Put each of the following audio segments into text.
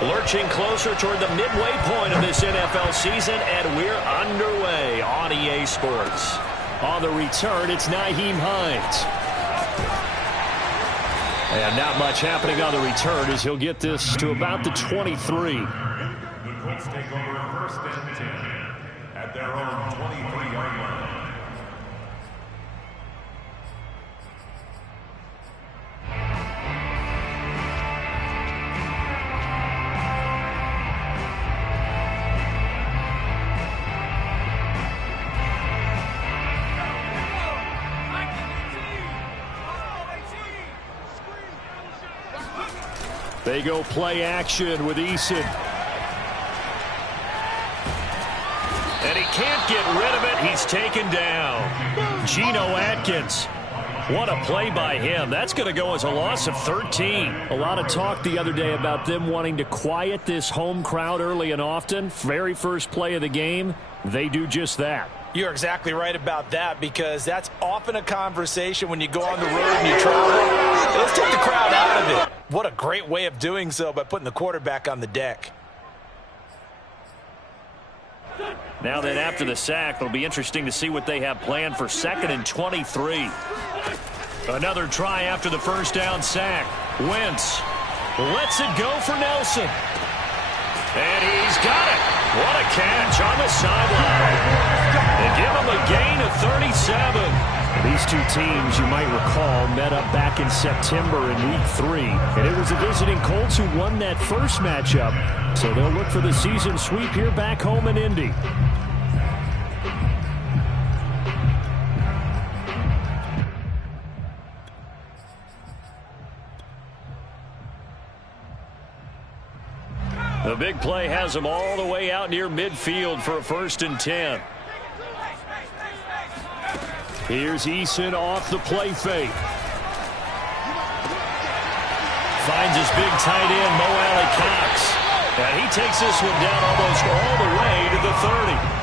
Lurching closer toward the midway point of this NFL season, and we're underway on EA Sports. On the return, it's Nyheim Hines. And not much happening on the return as he'll get this to about the 23. The Colts take over 1st and 10 at their own 23-yard line. They go play action with Eason. And he can't get rid of it. He's taken down. Geno Atkins. What a play by him. That's going to go as a loss of 13. A lot of talk the other day about them wanting to quiet this home crowd early and often. Very first play of the game, they do just that. You're exactly right about that, because that's often a conversation when you go on the road and you travel. Let's take the crowd out of it. What a great way of doing so by putting the quarterback on the deck. Now then, after the sack, it'll be interesting to see what they have planned for 2nd and 23. Another try after the first down sack. Wentz lets it go for Nelson. And he's got it. What a catch on the sideline. They give him a gain of 37. These two teams, you might recall, met up back in September in Week 3. And it was the visiting Colts who won that first matchup. So they'll look for the season sweep here back home in Indy. The big play has them all the way out near midfield for a 1st and 10. Here's Eason off the play fake. Finds his big tight end, Mo Alley-Cox. And he takes this one down almost all the way to the 30.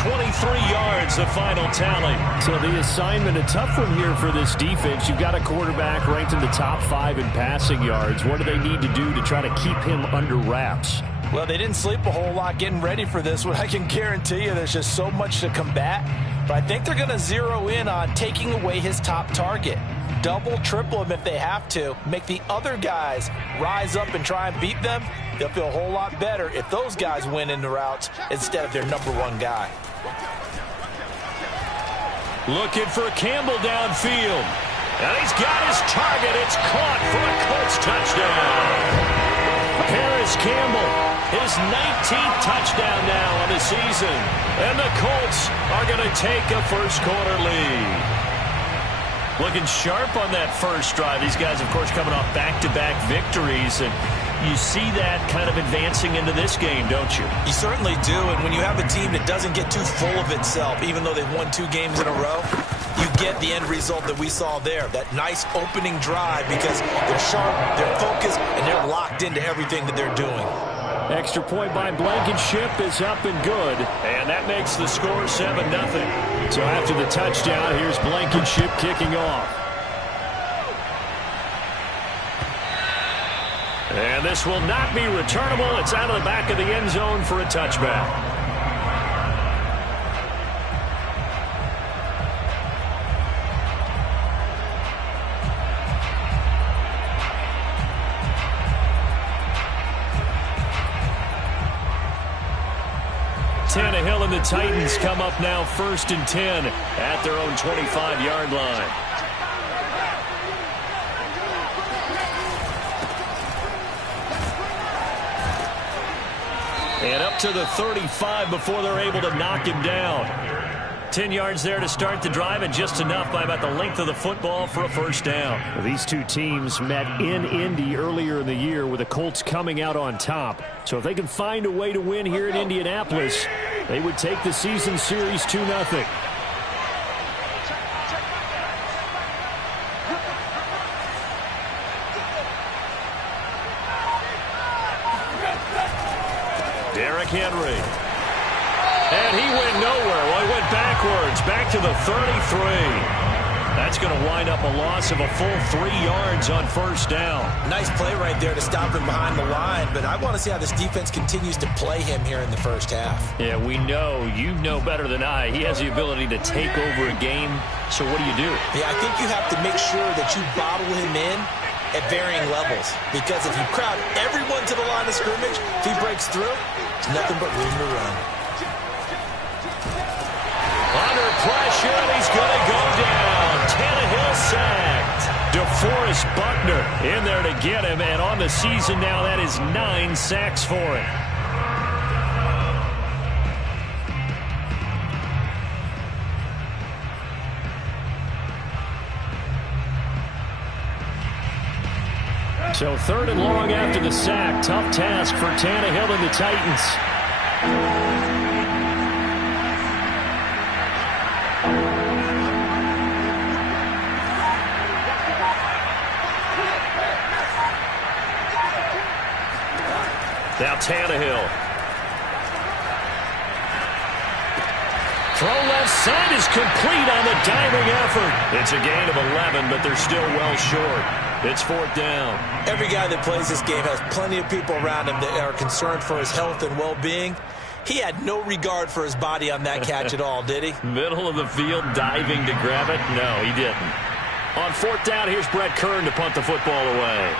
23 yards, the final tally. So the assignment, a tough one here for this defense. You've got a quarterback ranked in the top 5 in passing yards. What do they need to do to try to keep him under wraps? Well, they didn't sleep a whole lot getting ready for this one. I can guarantee you there's just so much to combat. But I think they're going to zero in on taking away his top target. Double, triple him if they have to. Make the other guys rise up and try and beat them. They'll feel a whole lot better if those guys win in the routes instead of their #1 guy. Looking for Campbell downfield. And he's got his target. It's caught for a Colts touchdown. Paris Campbell, his 19th touchdown now on the season. And the Colts are going to take a first-quarter lead. Looking sharp on that first drive. These guys, of course, coming off back-to-back victories. And you see that kind of advancing into this game, don't you? You certainly do. And when you have a team that doesn't get too full of itself, even though they've won 2 games in a row, you get the end result that we saw there. That nice opening drive, because they're sharp, they're focused, and they're locked into everything that they're doing. Extra point by Blankenship is up and good. And that makes the score 7-0. So after the touchdown, here's Blankenship kicking off. And this will not be returnable. It's out of the back of the end zone for a touchback. Tannehill and the Titans come up now 1st and 10 at their own 25-yard line. And up to the 35 before they're able to knock him down. 10 yards there to start the drive, and just enough by about the length of the football for a first down. Well, these two teams met in Indy earlier in the year with the Colts coming out on top. So if they can find a way to win here in Indianapolis, they would take the season series 2-0. Derrick Henry. And he went nowhere. Well, he went backwards, back to the 33. That's going to wind up a loss of a full 3 yards on first down. Nice play right there to stop him behind the line, but I want to see how this defense continues to play him here in the first half. Yeah, we know, you know better than I, he has the ability to take over a game. So what do? Yeah, I think you have to make sure that you bottle him in at varying levels, because if you crowd everyone to the line of scrimmage, if he breaks through, it's nothing but room to run. Under pressure, and he's going to go down. Tannehill sacked. DeForest Buckner in there to get him, and on the season now, that is 9 sacks for him. So 3rd and long after the sack. Tough task for Tannehill and the Titans. Now Tannehill. Throw left side is complete on the diving effort. It's a gain of 11, but they're still well short. It's 4th down. Every guy that plays this game has plenty of people around him that are concerned for his health and well-being. He had no regard for his body on that catch at all, did he? Middle of the field, diving to grab it? No, he didn't. On 4th down, here's Brett Kern to punt the football away.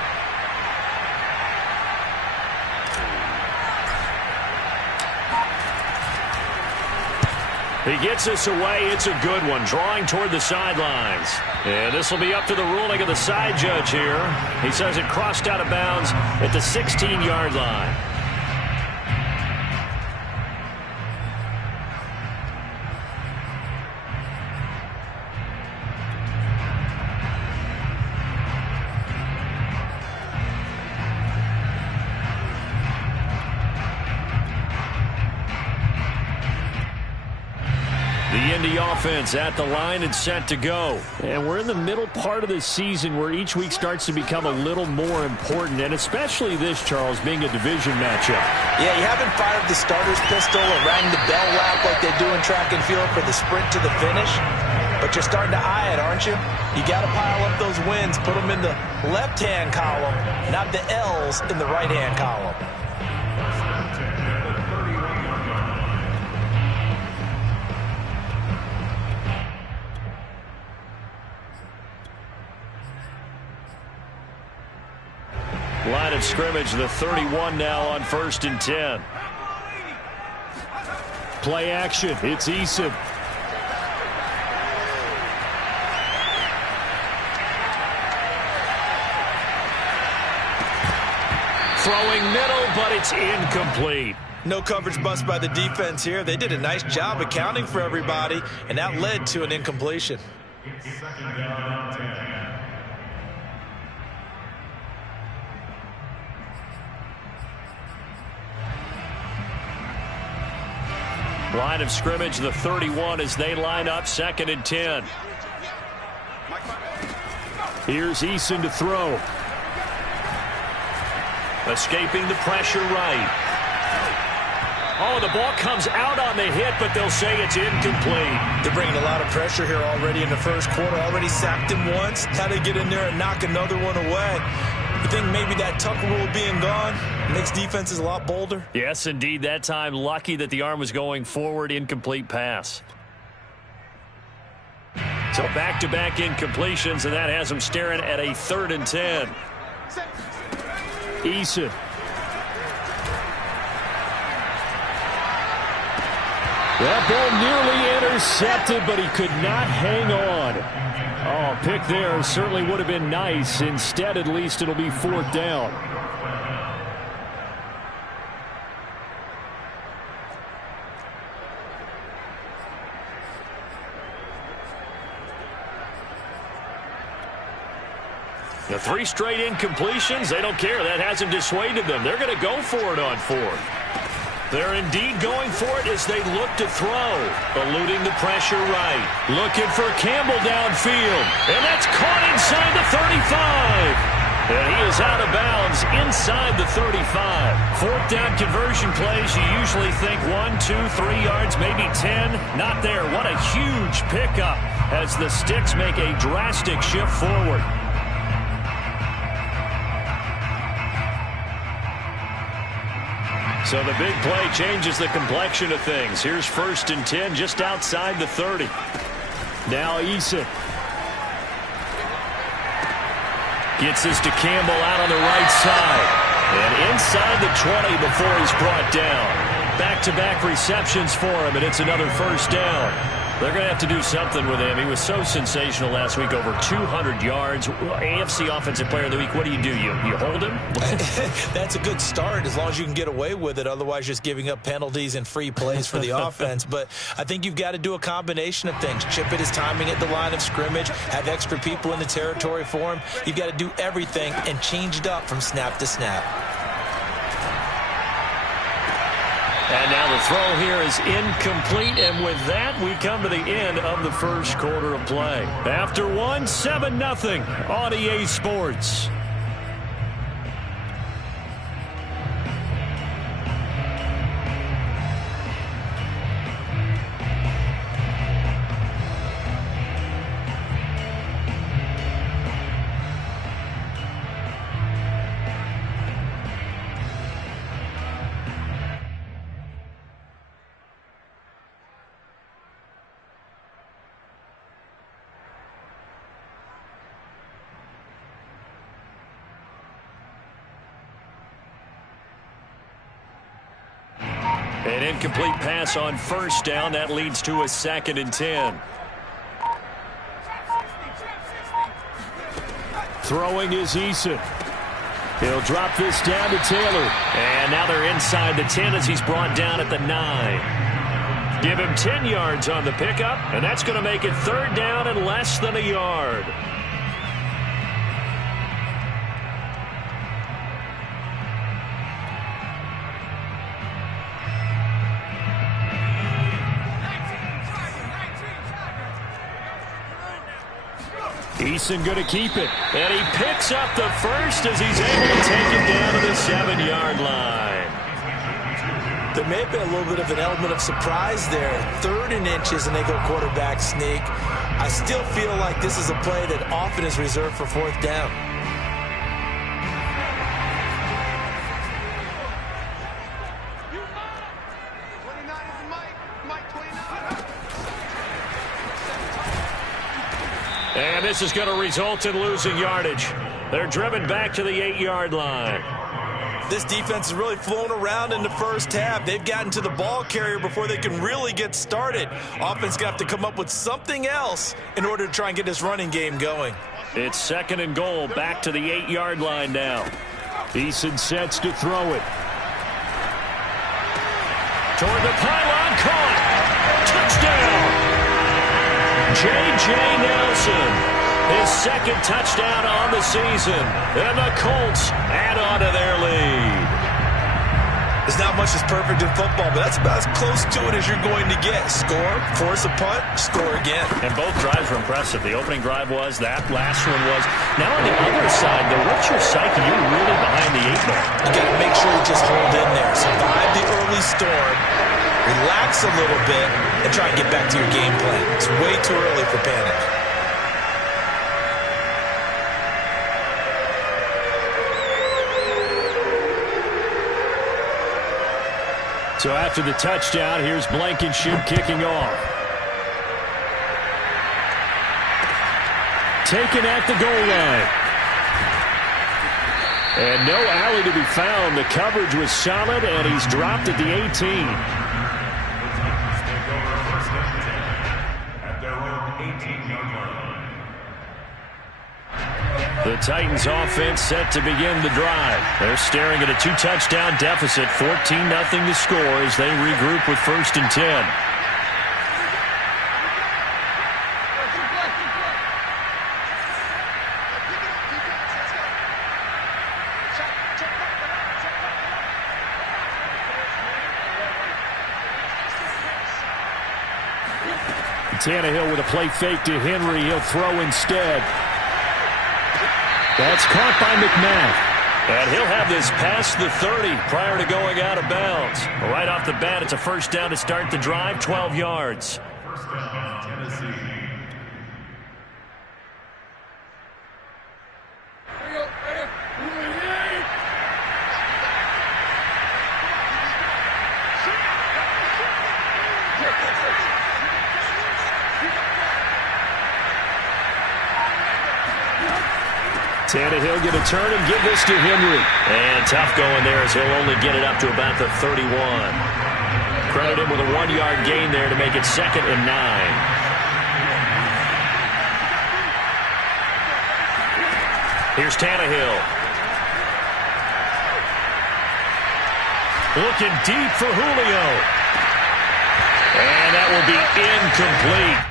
He gets this away. It's a good one, drawing toward the sidelines. And this will be up to the ruling of the side judge here. He says it crossed out of bounds at the 16-yard line. The Indy offense at the line and set to go. And we're in the middle part of the season where each week starts to become a little more important, and especially this, Charles, being a division matchup. Yeah, you haven't fired the starter's pistol or rang the bell lap like they do in track and field for the sprint to the finish, but you're starting to eye it, aren't you? You got to pile up those wins, put them in the left-hand column, not the L's in the right-hand column. Line of scrimmage, the 31 now on 1st and 10. Play action. It's Eason. Throwing middle, but it's incomplete. No coverage bust by the defense here. They did a nice job accounting for everybody, and that led to an incompletion. It's 2nd down and 10. Line of scrimmage, the 31 as they line up, 2nd and 10. Here's Eason to throw. Escaping the pressure right. Oh, the ball comes out on the hit, but they'll say it's incomplete. They're bringing a lot of pressure here already in the first quarter. Already sacked him once. How they get in there and knock another one away? You think maybe that Tucker rule being gone makes defenses a lot bolder? Yes, indeed. That time, lucky that the arm was going forward. Incomplete pass. So back-to-back incompletions, and that has them staring at a 3rd and 10. Eason. That ball nearly intercepted, but he could not hang on. Oh, pick there certainly would have been nice. Instead, at least it'll be 4th down. The 3 straight incompletions, they don't care. That hasn't dissuaded them. They're going to go for it on 4th. They're indeed going for it as they look to throw. Eluding the pressure right. Looking for Campbell downfield. And that's caught inside the 35. And he is out of bounds inside the 35. Fourth down conversion plays, you usually think 1, 2, 3 yards, maybe 10. Not there. What a huge pickup as the Sticks make a drastic shift forward. So the big play changes the complexion of things. Here's 1st and 10 just outside the 30. Now Eason gets this to Campbell out on the right side. And inside the 20 before he's brought down. Back-to-back receptions for him, and it's another 1st down. They're going to have to do something with him. He was so sensational last week, over 200 yards. AFC Offensive Player of the Week, what do? You hold him? That's a good start as long as you can get away with it. Otherwise, just giving up penalties and free plays for the offense. But I think you've got to do a combination of things. Chip at his timing at the line of scrimmage, have extra people in the territory for him. You've got to do everything and change it up from snap to snap. And now the throw here is incomplete, and with that, we come to the end of the first quarter of play. After 1, 7-0 on EA Sports. An incomplete pass on 1st down. That leads to a 2nd and 10. Throwing is Eason. He'll drop this down to Taylor. And now they're inside the 10 as he's brought down at the 9. Give him 10 yards on the pickup, and that's going to make it 3rd down and less than a yard. Eason going to keep it, and he picks up the 1st as he's able to take it down to the 7-yard line. There may have been a little bit of an element of surprise there. 3rd and inches, and they go quarterback sneak. I still feel like this is a play that often is reserved for 4th down. And this is going to result in losing yardage. They're driven back to the 8-yard line. This defense has really flown around in the first half. They've gotten to the ball carrier before they can really get started. Offense going to have to come up with something else in order to try and get this running game going. It's 2nd and goal, back to the 8-yard line now. Eason sets to throw it. Toward the pylon, caught. Touchdown. J.J. Nelson, his 2nd touchdown on the season, and the Colts add on to their lead. There's not much that's perfect in football, but that's about as close to it as you're going to get. Score, force a punt, score again. And both drives were impressive. The opening drive was, that last one was. Now on the other side, though, what's your psyche? You're really behind the 8 ball. You got to make sure you just hold in there. Survive the early storm. Relax a little bit and try and get back to your game plan. It's way too early for panic. So after the touchdown, here's Blankenship kicking off. Taken at the goal line. And no alley to be found. The coverage was solid, and he's dropped at the 18. The Titans offense set to begin the drive. They're staring at a 2-touchdown deficit, 14-0 to score as they regroup with 1st and 10. Tannehill with a play fake to Henry. He'll throw instead. That's caught by McMath. And he'll have this past the 30 prior to going out of bounds. Right off the bat, it's a first down to start the drive, 12 yards. First down, Tennessee. Tannehill going to turn and give this to Henry. And tough going there as he'll only get it up to about the 31. Credit him with a 1-yard gain there to make it 2nd and 9. Here's Tannehill. Looking deep for Julio. And that will be incomplete.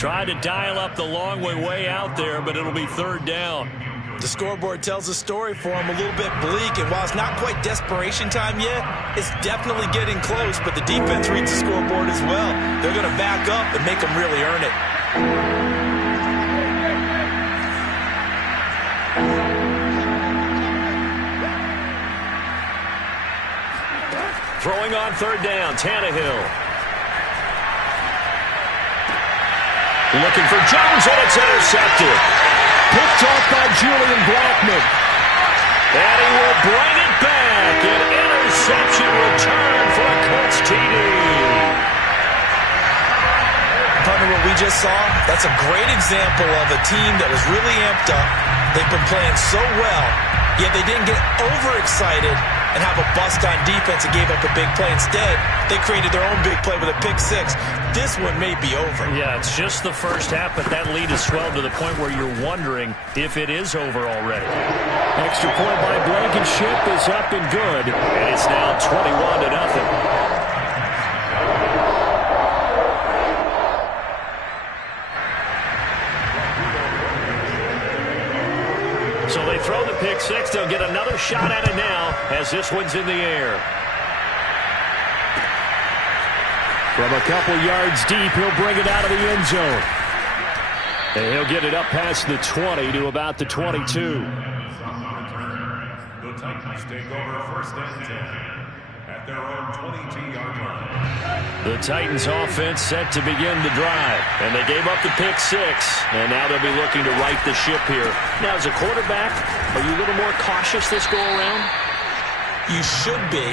Tried to dial up the long way out there, but it'll be 3rd down. The scoreboard tells a story for him, a little bit bleak, and while it's not quite desperation time yet, it's definitely getting close, but the defense reads the scoreboard as well. They're going to back up and make them really earn it. Throwing on 3rd down, Tannehill. Looking for Jones, and it's intercepted. Picked off by Julian Blackman. And he will bring it back. An interception return for a Colts TD. Partner, what we just saw, that's a great example of a team that was really amped up. They've been playing so well, yet they didn't get overexcited and have a bust on defense and gave up a big play. Instead, they created their own big play with a pick 6. This one may be over. Yeah, it's just the first half, but that lead has swelled to the point where you're wondering if it is over already. Extra point by Blankenship is up and good. And it's now 21-0. So they throw the pick 6. They'll get another shot at it now as this one's in the air. From a couple yards deep, he'll bring it out of the end zone. And he'll get it up past the 20 to about the 22. The Titans take over 1st and 10 at their own 22-yard line. The Titans offense set to begin the drive. And they gave up the pick 6. And now they'll be looking to right the ship here. Now, as a quarterback, are you a little more cautious this go around? You should be,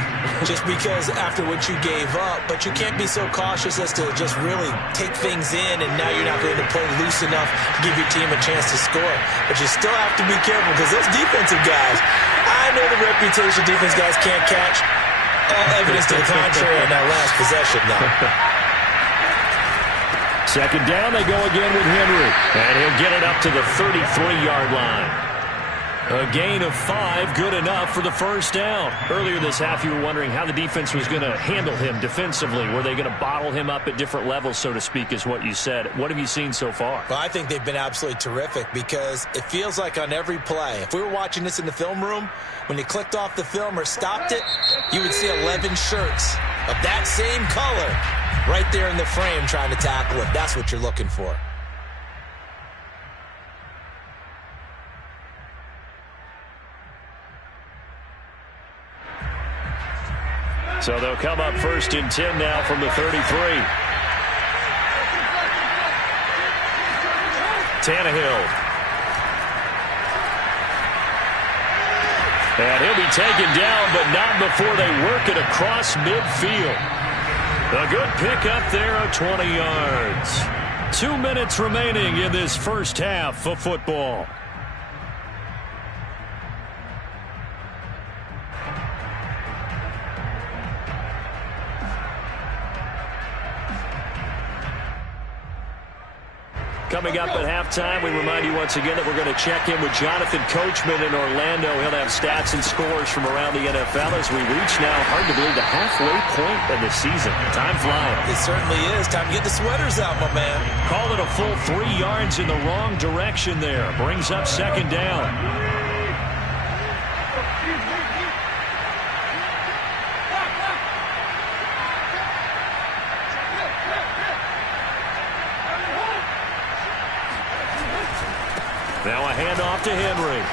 just because after what you gave up, but you can't be so cautious as to just really take things in, and now you're not going to play loose enough to give your team a chance to score. But you still have to be careful because those defensive guys, I know the reputation defense guys can't catch. All evidence to the contrary in that last possession, though. 2nd down, they go again with Henry. And he'll get it up to the 33-yard line. A gain of 5, good enough for the 1st down. Earlier this half, you were wondering how the defense was going to handle him defensively. Were they going to bottle him up at different levels, so to speak, is what you said. What have you seen so far? Well, I think they've been absolutely terrific because it feels like on every play, if we were watching this in the film room, when you clicked off the film or stopped it, you would see 11 shirts of that same color right there in the frame trying to tackle it. That's what you're looking for. So they'll come up 1st and 10 now from the 33. Tannehill. And he'll be taken down, but not before they work it across midfield. A good pickup there of 20 yards. 2 minutes remaining in this first half of football. Coming up at halftime, we remind you once again that we're going to check in with Jonathan Coachman in Orlando. He'll have stats and scores from around the NFL as we reach now, hard to believe, the halfway point of the season. Time flying. It certainly is. Time to get the sweaters out, my man. Call it a full 3 yards in the wrong direction there. Brings up 2nd down. Now a handoff to Henry.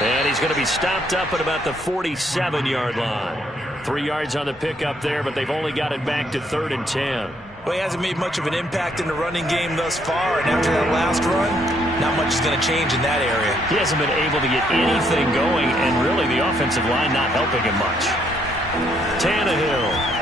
And he's going to be stopped up at about the 47-yard line. 3 yards on the pickup there, but they've only got it back to 3rd and 10. Well, he hasn't made much of an impact in the running game thus far, and after that last run, not much is going to change in that area. He hasn't been able to get anything going, and really the offensive line not helping him much. Tannehill.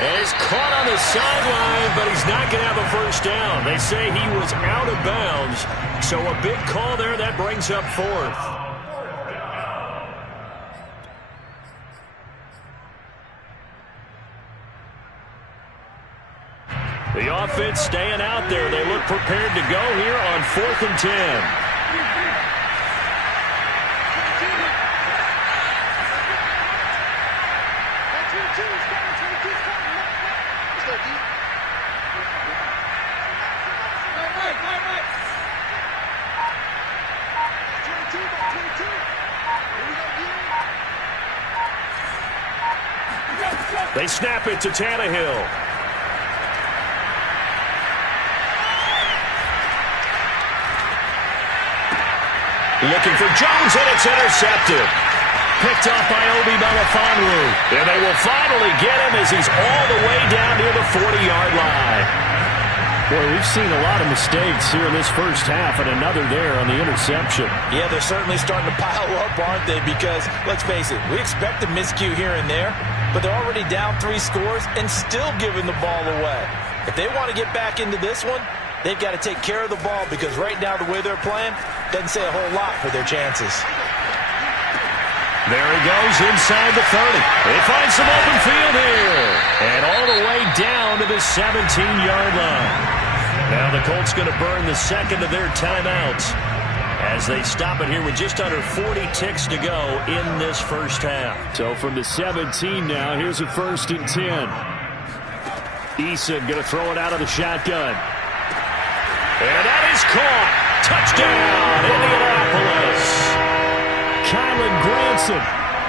And he's caught on the sideline, but he's not going to have a first down. They say he was out of bounds, so a big call there that brings up 4th. The offense staying out there. They look prepared to go here on 4th and 10. They snap it to Tannehill. Looking for Jones, and it's intercepted. Picked off by Obi Melifonwu. And they will finally get him as he's all the way down near the 40-yard line. Boy, we've seen a lot of mistakes here in this first half, and another there on the interception. Yeah, they're certainly starting to pile up, aren't they? Because, let's face it, we expect a miscue here and there, but they're already down 3 scores and still giving the ball away. If they want to get back into this one, they've got to take care of the ball, because right now the way they're playing doesn't say a whole lot for their chances. There he goes inside the 30. They find some open field here. And all the way down to the 17-yard line. Now the Colts going to burn the second of their timeouts as they stop it here with just under 40 ticks to go in this first half. So from the 17 now, here's a 1st and 10. Eason going to throw it out of the shotgun. And that is caught. Touchdown, Indianapolis. Kylan Granson,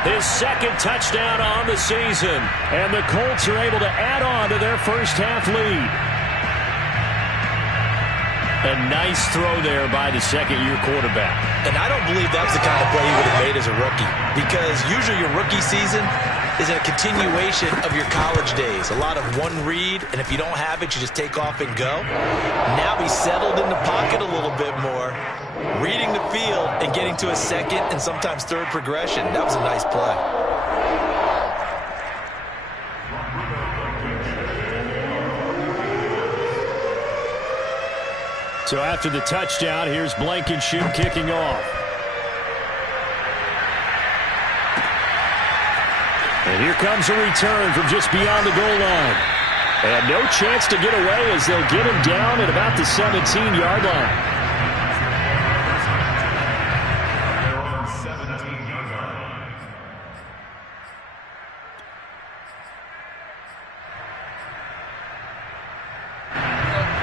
his 2nd touchdown on the season. And the Colts are able to add on to their first half lead. A nice throw there by the second-year quarterback. And I don't believe that was the kind of play he would have made as a rookie. Because usually your rookie season is a continuation of your college days. A lot of one read, and if you don't have it, you just take off and go. Now he's settled in the pocket a little bit more, reading the field and getting to a 2nd and sometimes 3rd progression. That was a nice play. So after the touchdown, here's Blankenship kicking off. And here comes a return from just beyond the goal line. And no chance to get away as they'll get him down at about the 17-yard line.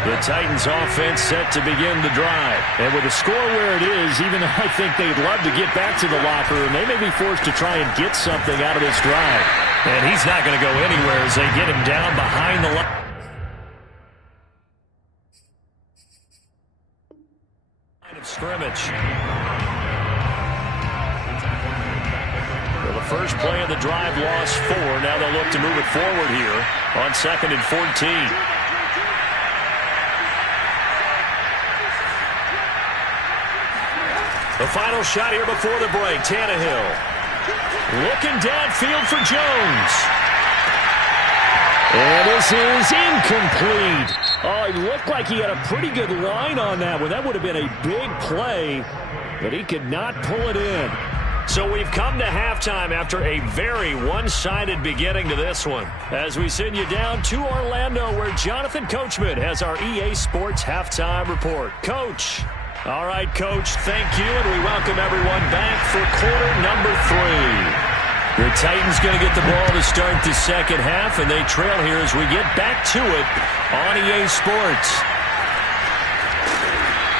The Titans offense set to begin the drive. And with the score where it is, even though I think they'd love to get back to the locker room, they may be forced to try and get something out of this drive. And he's not going to go anywhere as they get him down behind the line. Line of scrimmage. Well, the first play of the drive lost 4. Now they'll look to move it forward here on 2nd and 14. The final shot here before the break. Tannehill looking downfield for Jones. And this is incomplete. Oh, it looked like he had a pretty good line on that one. That would have been a big play, but he could not pull it in. So we've come to halftime after a very one-sided beginning to this one. As we send you down to Orlando, where Jonathan Coachman has our EA Sports Halftime Report. Coach. All right, Coach, thank you, and we welcome everyone back for quarter number 3. The Titans going to get the ball to start the second half, and they trail here as we get back to it on EA Sports.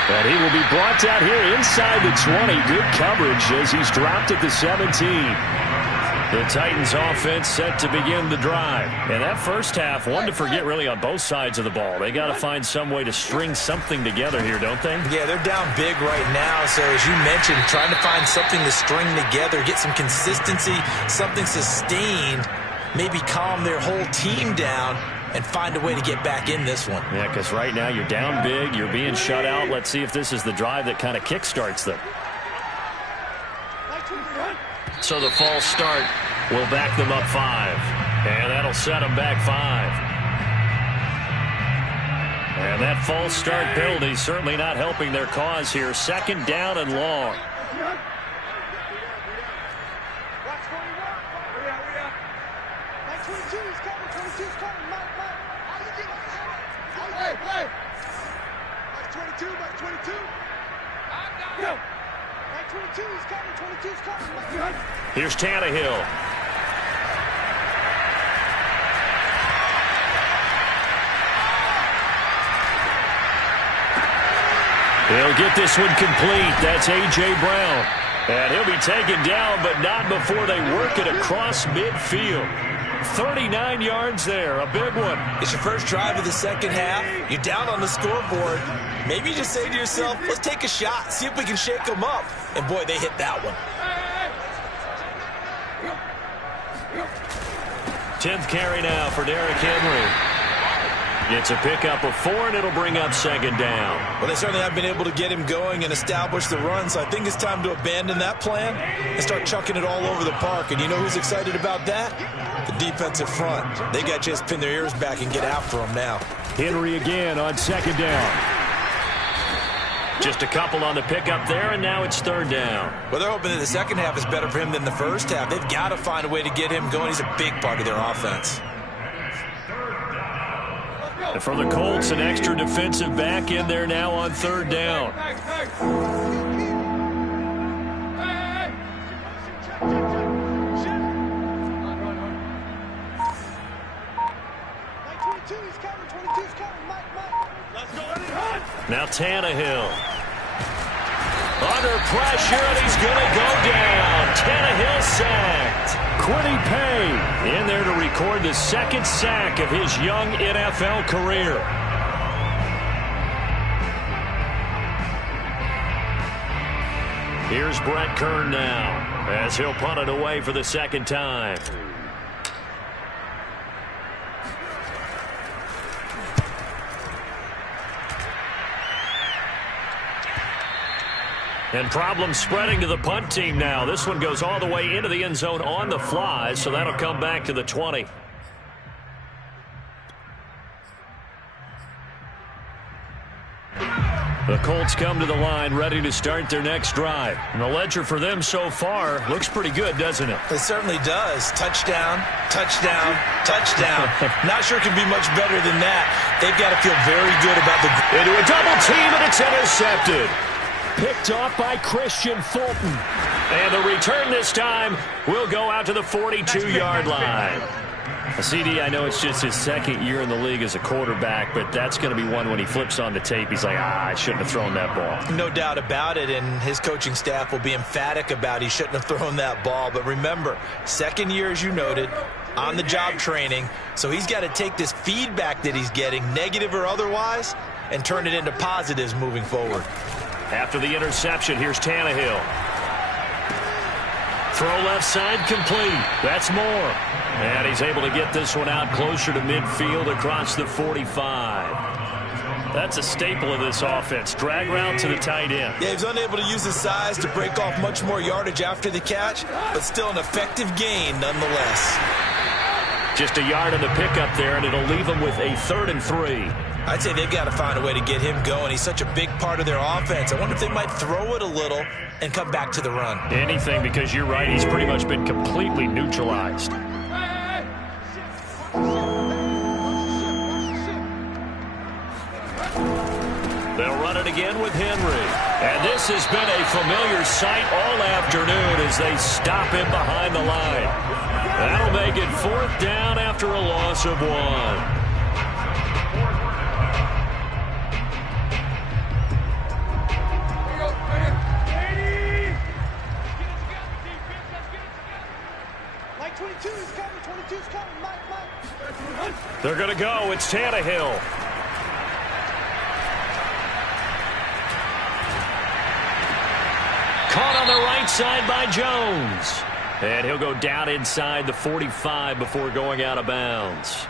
And he will be brought down here inside the 20. Good coverage as he's dropped at the 17. The Titans offense set to begin the drive. And that first half, one to forget really on both sides of the ball. They got to find some way to string something together here, don't they? Yeah, they're down big right now. So as you mentioned, trying to find something to string together, get some consistency, something sustained, maybe calm their whole team down and find a way to get back in this one. Yeah, because right now you're down big, you're being shut out. Let's see if this is the drive that kind of kickstarts them. So the false start will back them up 5. And that'll set them back 5. And that false start penalty certainly not helping their cause here. 2nd down and long. Here's Tannehill. He'll get this one complete. That's A.J. Brown. And he'll be taken down, but not before they work it across midfield. 39 yards there, a big one. It's your first drive of the second half. You're down on the scoreboard. Maybe you just say to yourself, let's take a shot, see if we can shake them up. And boy, they hit that one. 10th carry now for Derrick Henry. It's a pickup of 4, and it'll bring up 2nd down. Well, they certainly have been able to get him going and establish the run, so I think it's time to abandon that plan and start chucking it all over the park. And you know who's excited about that? The defensive front. They got to just pin their ears back and get after him now. Henry again on 2nd down. Just a couple on the pickup there, and now it's 3rd down. Well, they're hoping that the second half is better for him than the first half. They've got to find a way to get him going. He's a big part of their offense. And for the Colts, an extra defensive back in there now on 3rd down. Now Tannehill. Under pressure, and he's going to go down. Tannehill sacked. Quiddy Pay in there to record the 2nd sack of his young NFL career. Here's Brett Kern now as he'll punt it away for the 2nd time. And problems spreading to the punt team now. This one goes all the way into the end zone on the fly, so that'll come back to the 20. The Colts come to the line ready to start their next drive. And the ledger for them so far looks pretty good, doesn't it? It certainly does. Touchdown, touchdown, touchdown. Not sure it can be much better than that. They've got to feel very good about the... Into a double team, and it's intercepted. Picked off by Christian Fulton. And the return this time will go out to the 42-yard line. CD, I know it's just his 2nd year in the league as a quarterback, but that's going to be one when he flips on the tape. He's like, I shouldn't have thrown that ball. No doubt about it, and his coaching staff will be emphatic about he shouldn't have thrown that ball. But remember, 2nd year, as you noted, on-the-job training, so he's got to take this feedback that he's getting, negative or otherwise, and turn it into positives moving forward. After the interception, here's Tannehill. Throw left side complete. That's Moore. And he's able to get this one out closer to midfield across the 45. That's a staple of this offense. Drag route to the tight end. Yeah, he's unable to use his size to break off much more yardage after the catch, but still an effective gain nonetheless. Just a yard on the pickup there, and it'll leave him with a 3rd and 3. I'd say they've got to find a way to get him going. He's such a big part of their offense. I wonder if they might throw it a little and come back to the run. Anything, because you're right, he's pretty much been completely neutralized. They'll run it again with Henry. And this has been a familiar sight all afternoon as they stop him behind the line. That'll make it 4th down after a loss of 1. They're going to go. It's Tannehill. Caught on the right side by Jones. And he'll go down inside the 45 before going out of bounds.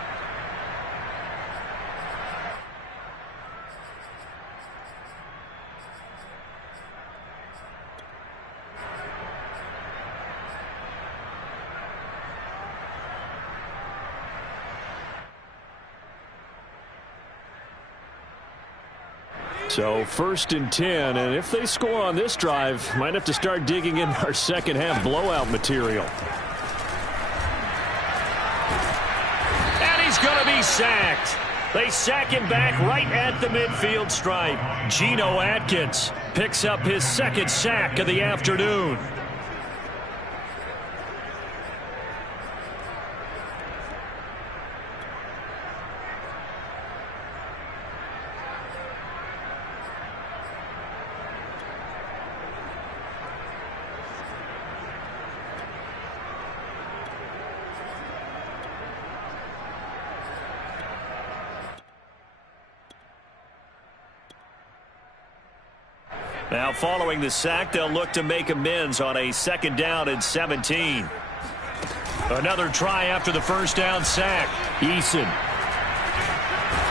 So 1st and 10, and if they score on this drive, might have to start digging in our second half blowout material. And he's going to be sacked. They sack him back right at the midfield stripe. Geno Atkins picks up his 2nd sack of the afternoon. Now following the sack, they'll look to make amends on a 2nd down and 17. Another try after the 1st down sack. Eason.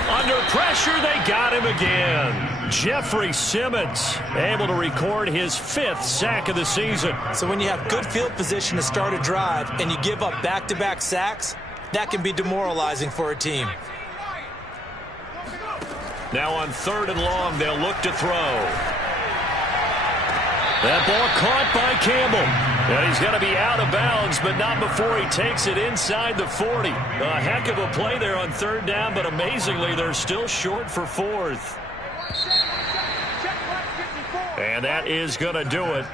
Under pressure, they got him again. Jeffrey Simmons able to record his 5th sack of the season. So when you have good field position to start a drive and you give up back-to-back sacks, that can be demoralizing for a team. Now on 3rd and long, they'll look to throw. That ball caught by Campbell. And he's going to be out of bounds, but not before he takes it inside the 40. A heck of a play there on 3rd down, but amazingly, they're still short for 4th. And that is going to do it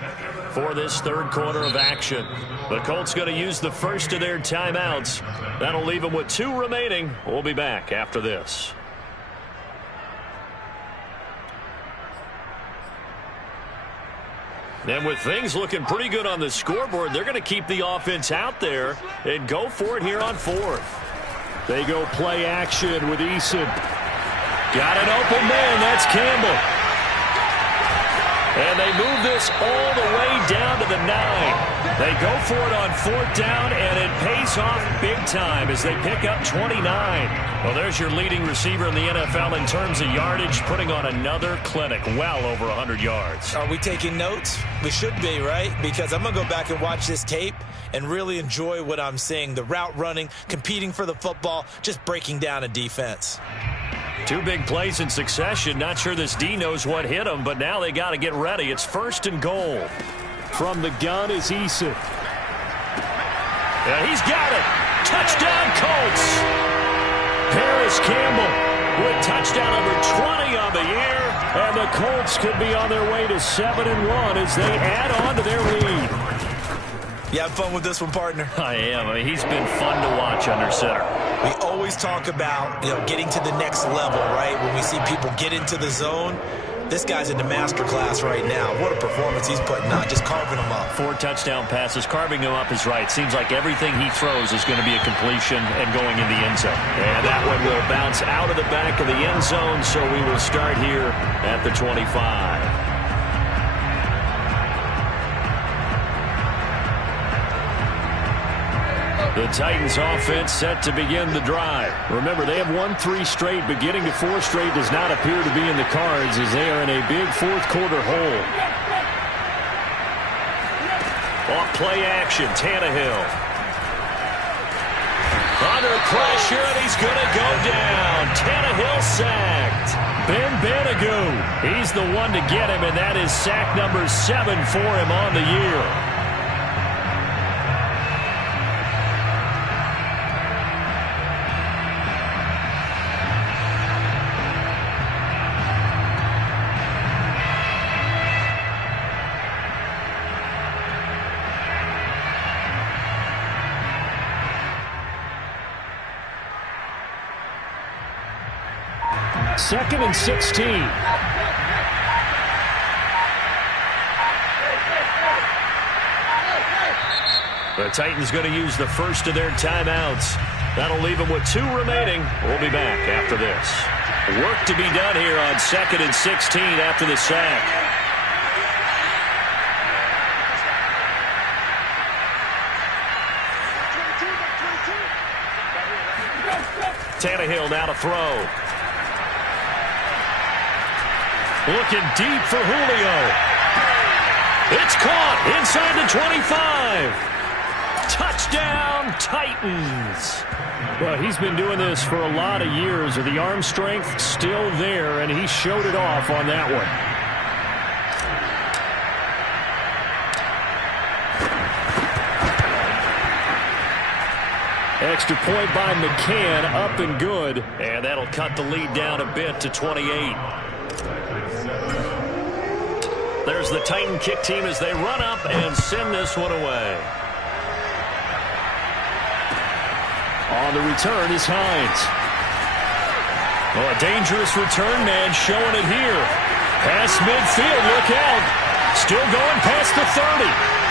for this 3rd quarter of action. The Colts going to use the first of their timeouts. That'll leave them with 2 remaining. We'll be back after this. And with things looking pretty good on the scoreboard, they're going to keep the offense out there and go for it here on 4th. They go play action with Eason. Got an open man. That's Campbell. And they move this all the way down to the 9. They go for it on 4th down, and it pays off big time as they pick up 29. Well, there's your leading receiver in the NFL in terms of yardage, putting on another clinic, well over 100 yards. Are we taking notes? We should be, right? Because I'm going to go back and watch this tape and really enjoy what I'm seeing. The route running, competing for the football, just breaking down a defense. 2 big plays in succession. Not sure this D knows what hit him, but now they got to get ready. It's 1st and goal. From the gun is Eason. Yeah, he's got it. Touchdown, Colts. Paris Campbell with touchdown number 20 on the year. And the Colts could be on their way to 7-1 as they add on to their lead. You having fun with this one, partner? I am. I mean, he's been fun to watch under center. We always talk about, getting to the next level, right? When we see people get into the zone. This guy's in the master class right now. What a performance he's putting on, just carving them up. 4 touchdown passes. Carving him up is right. Seems like everything he throws is going to be a completion and going in the end zone. And that one will bounce out of the back of the end zone, so we will start here at the 25. The Titans offense set to begin the drive. Remember, they have won 3 straight, but getting to 4 straight does not appear to be in the cards as they are in a big 4th quarter hole. Off play action, Tannehill. Under pressure, and he's going to go down. Tannehill sacked. Ben Benagoo, he's the one to get him, and that is sack number 7 for him on the year. Second and 16. The Titans going to use the first of their timeouts. That'll leave them with 2 remaining. We'll be back after this. Work to be done here on 2nd and 16 after the sack. Tannehill now to throw. Looking deep for Julio. It's caught inside the 25. Touchdown, Titans. Well, he's been doing this for a lot of years. The arm strength still there, and he showed it off on that one. Extra point by McCann, up and good. And that'll cut the lead down a bit to 28. There's the Titan kick team as they run up and send this one away. On the return is Hines. Oh, a dangerous return man showing it here. Past midfield, look out. Still going past the 30.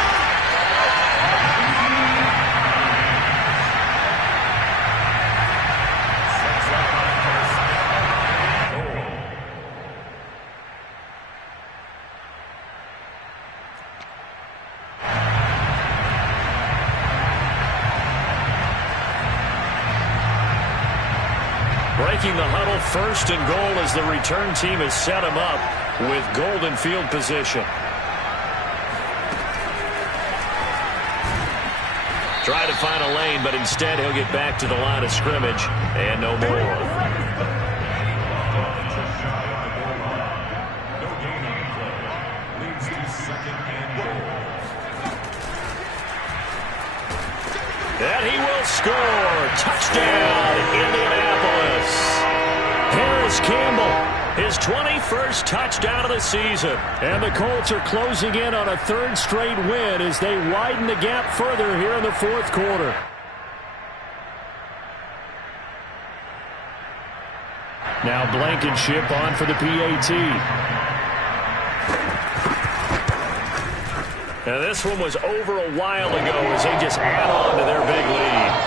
Breaking the huddle, 1st and goal as the return team has set him up with golden field position. Try to find a lane, but instead he'll get back to the line of scrimmage and no more. And he will score. Touchdown, Indianapolis. Paris Campbell, his 21st touchdown of the season. And the Colts are closing in on a 3rd straight win as they widen the gap further here in the 4th quarter. Now Blankenship on for the PAT. And this one was over a while ago as they just add on to their big lead.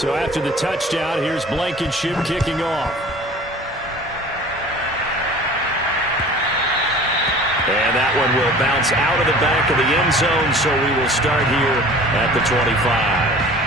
So after the touchdown, here's Blankenship kicking off. And that one will bounce out of the back of the end zone, so we will start here at the 25.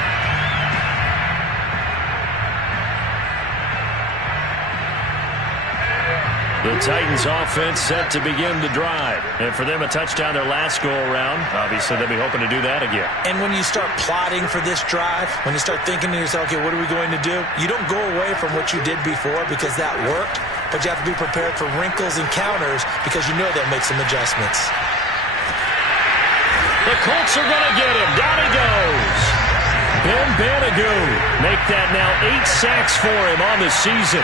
The Titans offense set to begin the drive. And for them, a touchdown their last go-around. Obviously, they'll be hoping to do that again. And when you start plotting for this drive, when you start thinking to yourself, okay, what are we going to do? You don't go away from what you did before because that worked, but you have to be prepared for wrinkles and counters because you know they'll make some adjustments. The Colts are going to get him. Down he goes. Ben Banigou make that now 8 sacks for him on the season.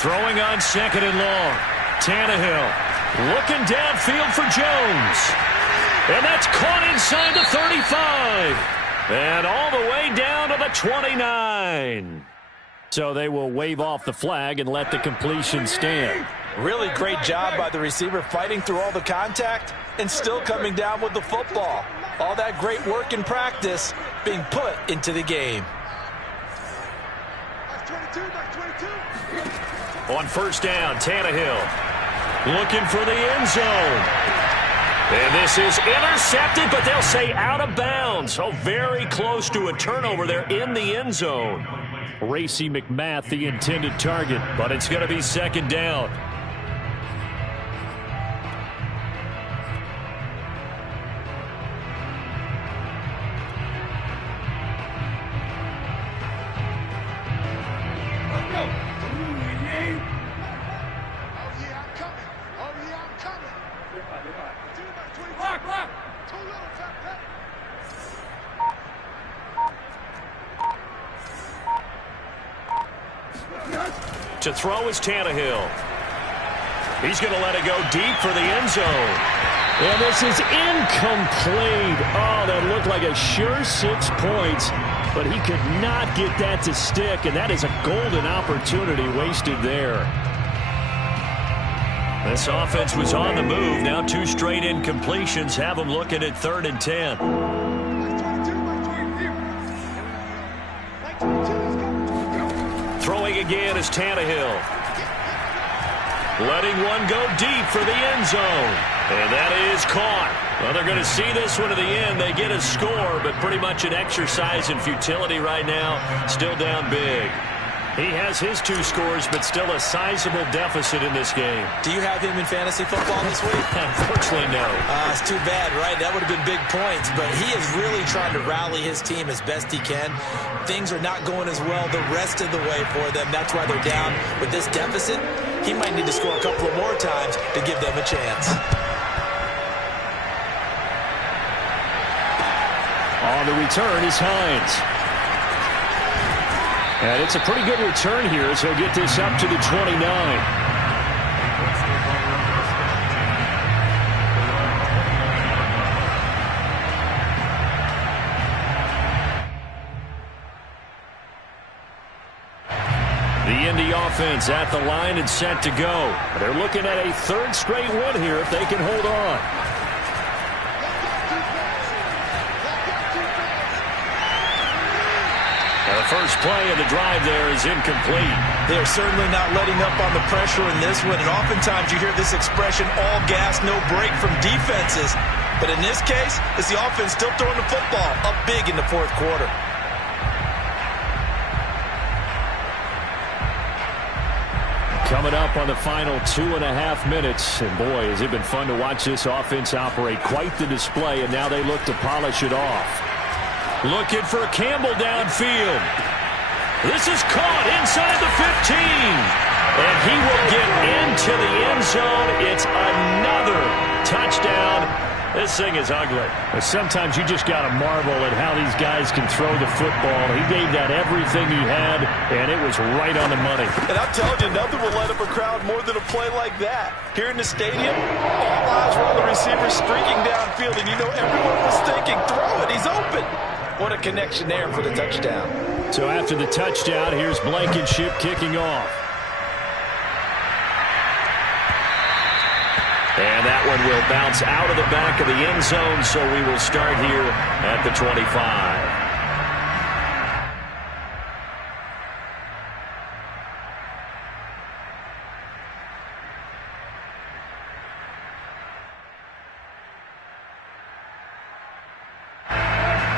Throwing on 2nd and long. Tannehill looking downfield for Jones. And that's caught inside the 35. And all the way down to the 29. So they will wave off the flag and let the completion stand. Really great job by the receiver fighting through all the contact and still coming down with the football. All that great work in practice being put into the game. On 1st down, Tannehill looking for the end zone. And this is intercepted, but they'll say out of bounds. So very close to a turnover there in the end zone. Racy McMath, the intended target, but it's going to be 2nd down. To throw is Tannehill. He's going to let it go deep for the end zone. And this is incomplete. Oh, that looked like a sure 6 points, but he could not get that to stick, and that is a golden opportunity wasted there. This offense was on the move. Now 2 straight incompletions have them looking at 3rd and 10. Throwing again is Tannehill. Letting one go deep for the end zone. And that is caught. Well, they're going to see this one to the end. They get a score, but pretty much an exercise in futility right now. Still down big. He has his 2 scores, but still a sizable deficit in this game. Do you have him in fantasy football this week? Unfortunately, no. It's too bad, right? That would have been big points, but he is really trying to rally his team as best he can. Things are not going as well the rest of the way for them. That's why they're down. With this deficit, he might need to score a couple of more times to give them a chance. On the return is Hines. And it's a pretty good return here as he'll get this up to the 29. The Indy offense at the line and set to go. They're looking at a 3rd straight win here if they can hold on. The first play of the drive there is incomplete. They're certainly not letting up on the pressure in this one, and oftentimes you hear this expression, all gas, no break from defenses. But in this case, it's the offense still throwing the football up big in the 4th quarter. Coming up on the final 2.5 minutes. And boy, has it been fun to watch this offense operate. Quite the display, and now they look to polish it off. Looking for Campbell downfield. This is caught inside the 15. And he will get into the end zone. It's another touchdown. This thing is ugly. But sometimes you just got to marvel at how these guys can throw the football. He gave that everything he had, and it was right on the money. And I'm telling you, nothing will light up a crowd more than a play like that. Here in the stadium, all eyes were on the receiver streaking downfield, and you know everyone was thinking, throw it, he's open. What a connection there for the touchdown. So after the touchdown, here's Blankenship kicking off. And that one will bounce out of the back of the end zone, so we will start here at the 25.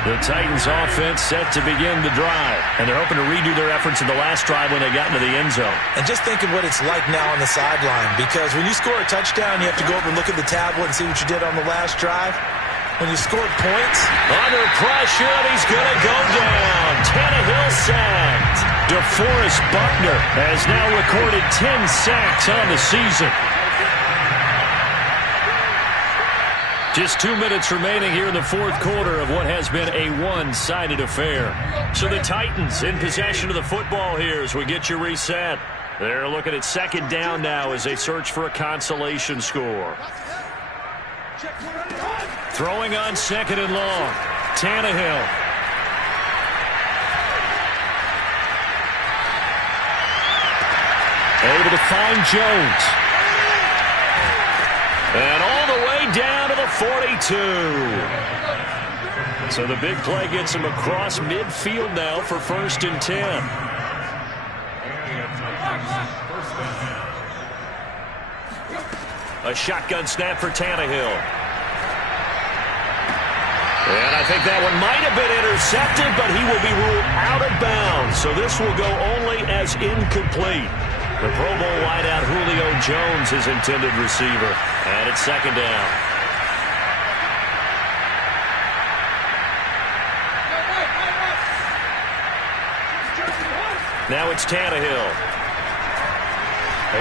The Titans offense set to begin the drive. And they're hoping to redo their efforts in the last drive when they got into the end zone. And just think of what it's like now on the sideline. Because when you score a touchdown, you have to go over and look at the tablet and see what you did on the last drive. When you scored points. Under pressure, and he's going to go down. Tannehill sacked. DeForest Buckner has now recorded 10 sacks on the season. Just 2 minutes remaining here in the 4th quarter of what has been a one-sided affair. So the Titans in possession of the football here as we get you reset. They're looking at 2nd down now as they search for a consolation score. Throwing on 2nd and long. Tannehill. Able to find Jones. And all the way down to the 42. So the big play gets him across midfield now for 1st and 10. A shotgun snap for Tannehill. And I think that one might have been intercepted, but he will be ruled out of bounds. So this will go only as incomplete. The Pro Bowl wideout Julio Jones, his intended receiver. And it's 2nd down. Now it's Tannehill.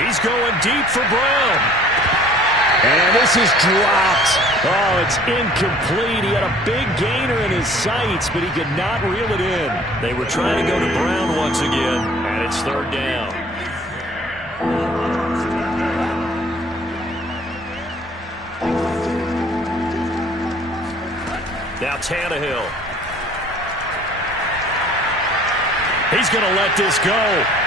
He's going deep for Brown. And this is dropped. Oh, it's incomplete. He had a big gainer in his sights, but he could not reel it in. They were trying to go to Brown once again, and it's 3rd down. Now Tannehill. He's going to let this go.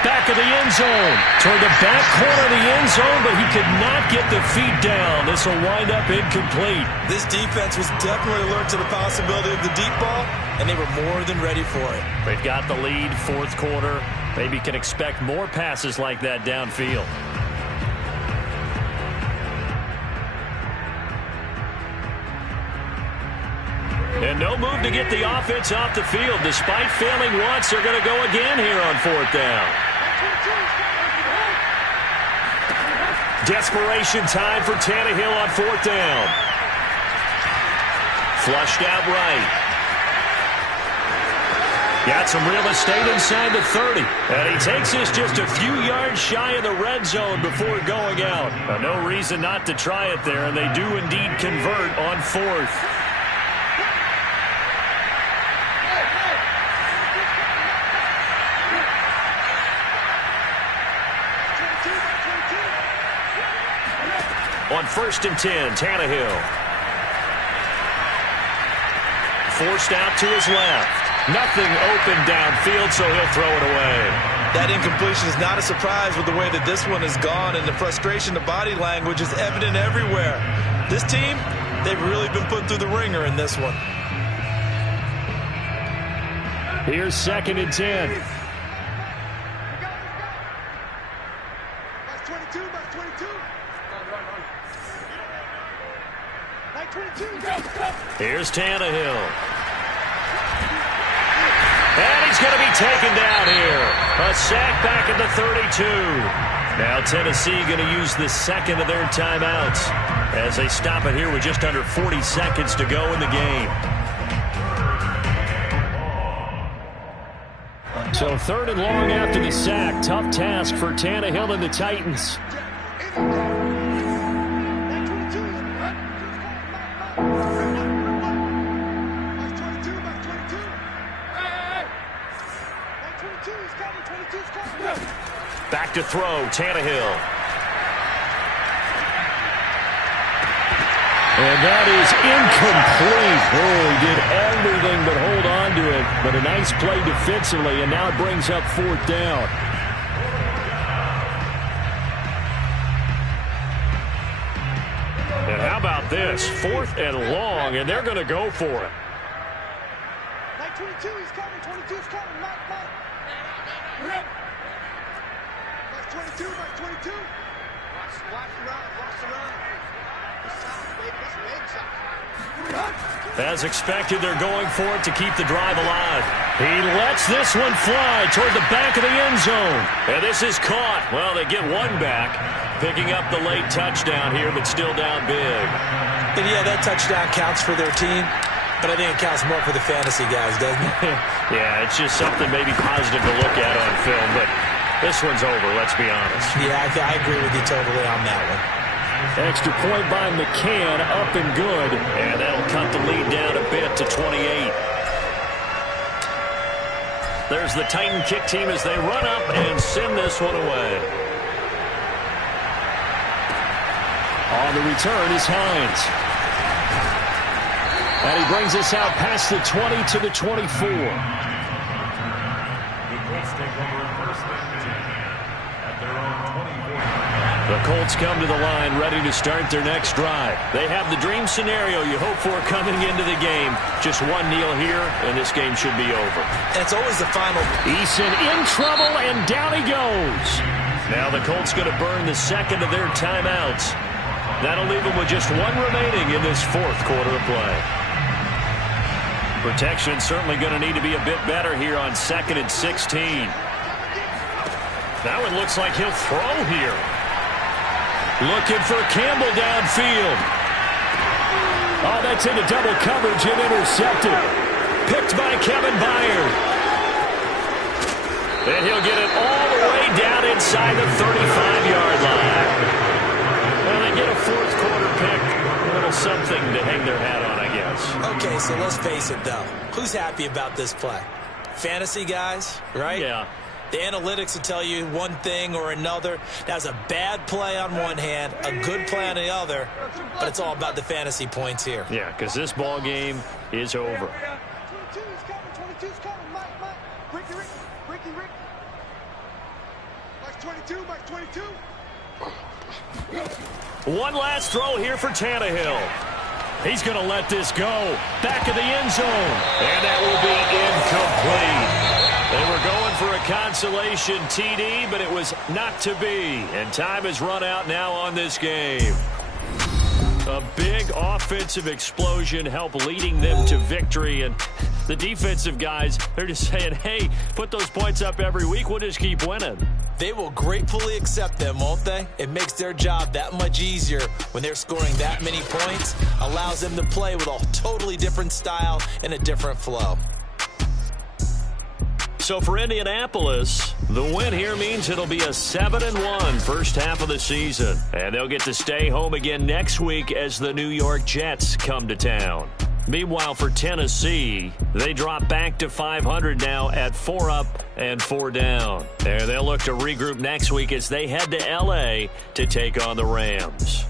Back of the end zone. Toward the back corner of the end zone, but he could not get the feet down. This will wind up incomplete. This defense was definitely alert to the possibility of the deep ball, and they were more than ready for it. They've got the lead, fourth quarter. Maybe can expect more passes like that downfield. And no move to get the offense off the field. Despite failing once, they're going to go again here on fourth down. Desperation time for Tannehill on fourth down. Flushed out right. Got some real estate inside the 30. And he takes this just a few yards shy of the red zone before going out. No reason not to try it there, and they do indeed convert on fourth. On 1st and 10, Tannehill. Forced out to his left. Nothing open downfield, so he'll throw it away. That incompletion is not a surprise with the way that this one has gone, and the frustration, the body language is evident everywhere. This team, they've really been put through the ringer in this one. Here's 2nd and 10. Here's Tannehill. And he's going to be taken down here. A sack back at the 32. Now Tennessee going to use the second of their timeouts as they stop it here with just under 40 seconds to go in the game. So 3rd and long after the sack. Tough task for Tannehill and the Titans. Back to throw, Tannehill. And that is incomplete. Oh, he did everything but hold on to it. But a nice play defensively, and now it brings up 4th down. And how about this? 4th and long, and they're going to go for it. 22, he's coming. 22's coming. Mike. 22, Mike 22. Watch the run. As expected, they're going for it to keep the drive alive. He lets this one fly toward the back of the end zone. And this is caught. Well, they get one back, picking up the late touchdown here, but still down big. And yeah, that touchdown counts for their team, but I think it counts more for the fantasy guys, doesn't it? Yeah, it's just something maybe positive to look at on film, but this one's over, let's be honest. Yeah, I agree with you totally on that one. Extra point by McCann, up and good. And that'll cut the lead down a bit to 28. There's the Titan kick team as they run up and send this one away. On the return is Hines. And he brings us out past the 20 to the 24. The Colts take over first and 10 at their own 24. The Colts come to the line ready to start their next drive. They have the dream scenario you hope for coming into the game. Just one kneel here, and this game should be over. And it's always the final. Eason in trouble, and down he goes. Now the Colts going to burn the second of their timeouts. That'll leave them with just one remaining in this fourth quarter of play. Protection certainly going to need to be a bit better here on 2nd and 16. Now it looks like he'll throw here. Looking for Campbell downfield. Oh, that's into double coverage and intercepted. Picked by Kevin Byard. And he'll get it all the way down inside the 35-yard line. Well, they get a fourth quarter pick. A little something to hang their hat on, I guess. Okay, so let's face it, though. Who's happy about this play? Fantasy guys, right? Yeah. The analytics will tell you one thing or another. That's a bad play on one hand, a good play on the other, but it's all about the fantasy points here. Yeah, because this ball game is over. 22's coming, 22's coming. Mike. Ricky. Mike's 22, Mike's 22. One last throw here for Tannehill. He's going to let this go. Back of the end zone. And that will be incomplete. They were going for a consolation TD, but it was not to be. And time has run out now on this game. A big offensive explosion helped leading them to victory. And the defensive guys, they're just saying, hey, put those points up every week. We'll just keep winning. They will gratefully accept them, won't they? It makes their job that much easier when they're scoring that many points. Allows them to play with a totally different style and a different flow. So for Indianapolis, the win here means it'll be a 7-1 first half of the season. And they'll get to stay home again next week as the New York Jets come to town. Meanwhile, for Tennessee, they drop back to 500 now at 4 up and 4 down. And they'll look to regroup next week as they head to L.A. to take on the Rams.